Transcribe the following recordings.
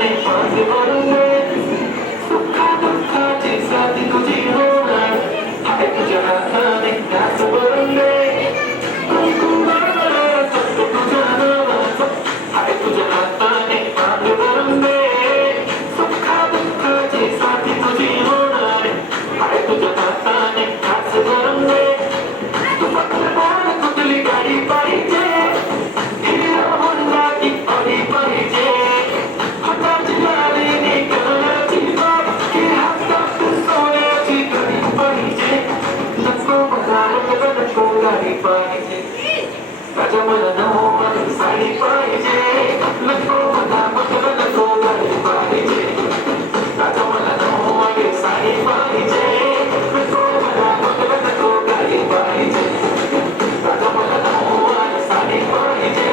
पाणी भरून दे सुखा दुःखाची साथी तुझी होणार हाय तुझ्या हाताने घास भरून दे कुंकुमाला फक्त तुझ्या नावाचं हाय तुझ्या हाताने पाणी भरून दे सुखा दुःखाची साथी तुझी होणार हाय तुझ्या हाताने घास भरून दे तू फक्त बोल कुठली गाडी पाहिजे हिरो होंडा की ऑडी पाहिजे हाताची लालीने कळाची बाब की हातात सोन्याची घडी पाहिजे नको मला नको गाडी पाहिजे माझ्या मला नववारी साडी पाहिजे नको मला नको गाडी पाहिजे माझ्या मला नववारी साडी पाहिजे नको मला नको गाडी पाहिजे माझ्या मला नववारी साडी पाहिजे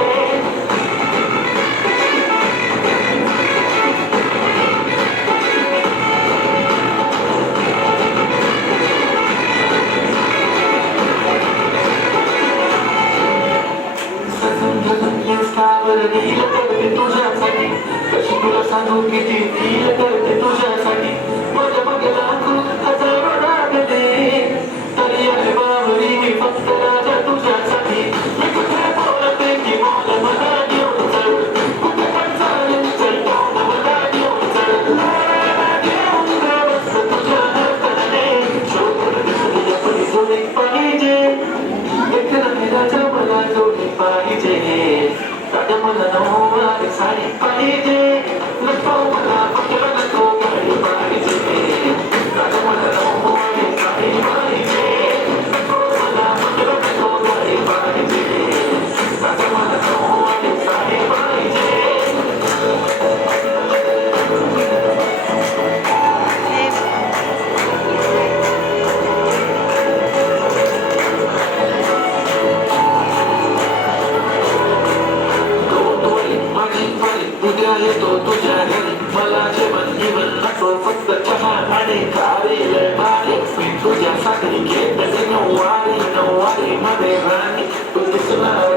सावर नील करते तुझ्यासाठी कशी तुला सांगू किती नील करते तुझ्यासाठी माझ्या बघायला हजारो लागले तरी आहे बाबरी मी फक्त राजा तुझ्यासाठी मी कुठे बोलते की बोल मला घेऊन चल कुठे पण चालेल चल मला घेऊन चल घेऊन जा बस तुझ्या हाताने शोधून दिसली आपली जोडी पाहिजे एक नाही राजा मला जोडी पाहिजे राजा मला नववारी साडी पाहिजे नको मला पटलं नको गाडी पाहिजे राजा मला नववारी साडी पाहिजे नको मला पटलं नको गाडी पाहिजे राजा मला नववारी साडी पाहिजे उद्या येतो तुझ्या घरी मला जेवण घेऊन नको फक्त चहा आणि खारील भारी मी तुझ्यासाठी घेतले नऊवारी मध्ये राणी तू दिसणार